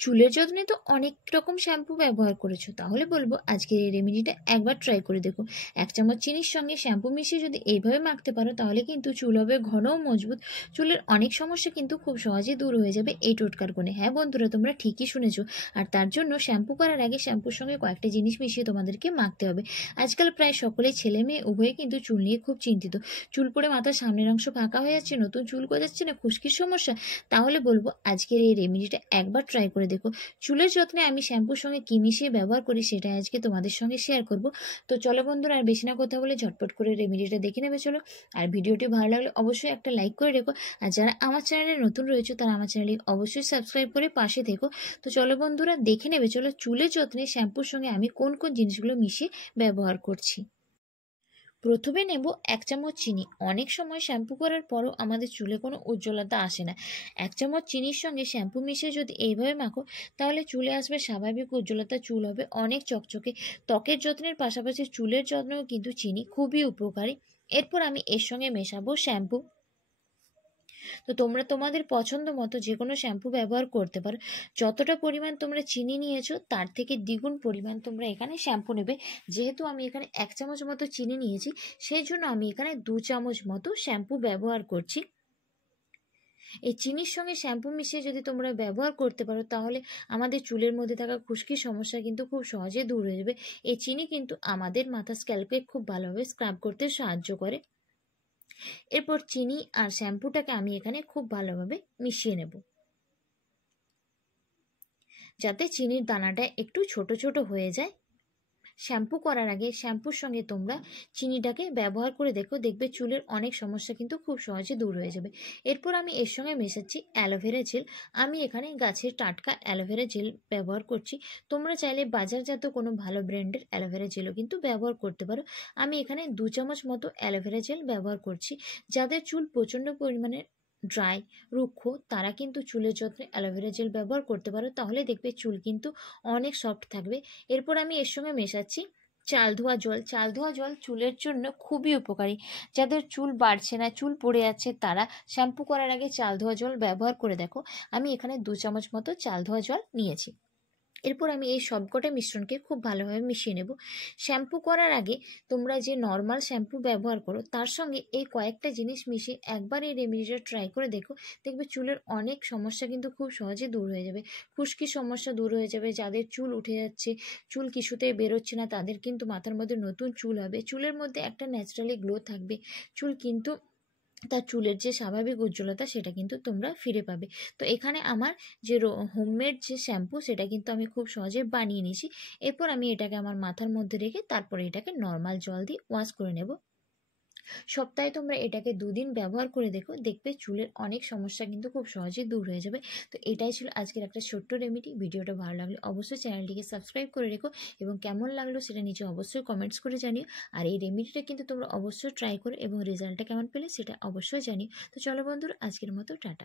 চুলের যত্নে তো অনেক রকম শ্যাম্পু ব্যবহার করেছো, তাহলে বলবো আজকের এই রেমেডিটা একবার ট্রাই করে দেখো। 1 চামচ চিনির সঙ্গে শ্যাম্পু মিশিয়ে যদি এইভাবে মাখতে পারো তাহলে কিন্তু চুল হবে ঘন ও মজবুত। চুলের অনেক সমস্যা কিন্তু খুব সহজেই দূর হয়ে যাবে এই টোটকার গুণে। হ্যাঁ বন্ধুরা, তোমরা ঠিকই শুনেছো। আর তার জন্য শ্যাম্পু করার আগে শ্যাম্পুর সঙ্গে কয়েকটা জিনিস মিশিয়ে তোমাদেরকে মাখতে হবে। আজকাল প্রায় সকলেই ছেলে মেয়ে উভয়ে কিন্তু চুল নিয়ে খুব চিন্তিত। চুল পড়ে মাথার সামনের অংশ ফাঁকা হয়ে যাচ্ছে, নতুন চুল গজাচ্ছে না, খুশকির সমস্যা, তাহলে বলবো আজকের এই রেমেডিটা একবার ট্রাই করে দেখো। চুলের যত্নে আমি শ্যাম্পুর সঙ্গে কি মিশিয়ে ব্যবহার করি সেটা আজকে তোমাদের সঙ্গে শেয়ার করব। তো চলো বন্ধুরা, আর বেশি না কথা বলে ঝটপট করে রেমেডিটা দেখে নেবে চলো। আর ভিডিওটি ভালো লাগলে অবশ্যই একটা লাইক করে রেখো। আর যারা আমার চ্যানেলে নতুন রয়েছে তারা আমার চ্যানেলে অবশ্যই সাবস্ক্রাইব করে পাশে থেকো। তো চলো বন্ধুরা, দেখে নেবে চলো চুলের যত্নে শ্যাম্পুর সঙ্গে আমি কোন কোন জিনিসগুলো মিশিয়ে ব্যবহার করছি। প্রথমে নেব 1 চামচ চিনি। অনেক সময় শ্যাম্পু করার পরও আমাদের চুলে কোনো উজ্জ্বলতা আসে না। 1 চামচ চিনির সঙ্গে শ্যাম্পু মিশিয়ে যদি এইভাবে মাখো তাহলে চুলে আসবে স্বাভাবিক উজ্জ্বলতা, চুল হবে অনেক চকচকে। ত্বকের যত্নের পাশাপাশি চুলের যত্নেও কিন্তু চিনি খুবই উপকারী। এরপর আমি এর সঙ্গে মেশাবো শ্যাম্পু। তো তোমরা তোমাদের পছন্দ মতো যে কোনো শ্যাম্পু ব্যবহার করতে পারো। যতটা পরিমাণ তোমরা চিনি নিয়েছো তার থেকে দ্বিগুণ পরিমাণ তোমরা এখানে শ্যাম্পু নেবে। যেহেতু আমি এখানে 1 চামচ মতো চিনি নিয়েছি, সেই জন্য আমি এখানে 2 চামচ মতো শ্যাম্পু ব্যবহার করছি। এই চিনির সঙ্গে শ্যাম্পু মিশিয়ে যদি তোমরা ব্যবহার করতে পারো তাহলে আমাদের চুলের মধ্যে থাকা খুশকির সমস্যা কিন্তু খুব সহজে দূর হয়ে যাবে। এই চিনি কিন্তু আমাদের মাথার স্ক্যাল্পকে খুব ভালোভাবে স্ক্রাব করতে সাহায্য করে। এরপর চিনি আর শ্যাম্পুটাকে আমি এখানে খুব ভালোভাবে মিশিয়ে নেব, যাতে চিনির দানাটা একটু ছোট ছোট হয়ে যায়। শ্যাম্পু করার আগে শ্যাম্পুর সঙ্গে তোমরা চিনিটাকে ব্যবহার করে দেখো, দেখবে চুলের অনেক সমস্যা কিন্তু খুব সহজে দূর হয়ে যাবে। এরপর আমি এর সঙ্গে মেশাচ্ছি অ্যালোভেরা জেল। আমি এখানে গাছের টাটকা অ্যালোভেরা জেল ব্যবহার করছি। তোমরা চাইলে বাজারজাত কোনো ভালো ব্র্যান্ডের অ্যালোভেরা জেলও কিন্তু ব্যবহার করতে পারো। আমি এখানে 2 চামচ মতো অ্যালোভেরা জেল ব্যবহার করছি। যাদের চুল প্রচণ্ড পরিমাণে ড্রাই, রুক্ষ, তারা কিন্তু চুলের যত্নে অ্যালোভেরা জেল ব্যবহার করতে পারো, তাহলে দেখবে চুল কিন্তু অনেক সফট থাকবে। এরপর আমি এর সঙ্গে মেশাচ্ছি চাল ধোয়া জল। চাল ধোয়া জল চুলের জন্য খুবই উপকারী। যাদের চুল বাড়ছে না, চুল পড়ে যাচ্ছে, তারা শ্যাম্পু করার আগে চাল ধোয়া জল ব্যবহার করে দেখো। আমি এখানে 2 চামচ মতো চাল ধোয়া জল নিয়েছি। এরপর আমি এই সবকটা মিশ্রণকে খুব ভালোভাবে মিশিয়ে নেব। শ্যাম্পু করার আগে তোমরা যে নর্মাল শ্যাম্পু ব্যবহার করো তার সঙ্গে এই কয়েকটা জিনিস মিশিয়ে একবার এই রেমেডিটা ট্রাই করে দেখো, দেখবে চুলের অনেক সমস্যা কিন্তু খুব সহজে দূর হয়ে যাবে। খুশকির সমস্যা দূর হয়ে যাবে। যাদের চুল উঠে যাচ্ছে, চুল কিছুতেই বেরোচ্ছে না, তাদের কিন্তু মাথার মধ্যে নতুন চুল হবে। চুলের মধ্যে একটা ন্যাচারালি গ্লো থাকবে। চুল কিন্তু তার চুলের যে স্বাভাবিক উজ্জ্বলতা সেটা কিন্তু তোমরা ফিরে পাবে। তো এখানে আমার যে হোমমেড যে শ্যাম্পু সেটা কিন্তু আমি খুব সহজে বানিয়ে নিয়েছি। এরপর আমি এটাকে আমার মাথার মধ্যে রেখে তারপরে এটাকে নর্মাল জল দিয়ে ওয়াশ করে নেব। সপ্তাহে তোমরা এটাকে 2 দিন ব্যবহার করে দেখো, দেখবে চুলের অনেক সমস্যা কিন্তু খুব সহজেই দূর হয়ে যাবে। তো এটাই ছিল আজকের একটা ছোট্ট রেমেডি। ভিডিওটা ভালো লাগলে অবশ্যই চ্যানেলটিকে সাবস্ক্রাইব করে রেখো এবং কেমন লাগলো সেটা নিচে অবশ্যই কমেন্টস করে জানিও। আর এই রেমেডিটা কিন্তু তোমরা অবশ্যই ট্রাই করো এবং রেজাল্টটা কেমন পেলে সেটা অবশ্যই জানিও। তো চলো বন্ধুরা, আজকের মতো টাটা।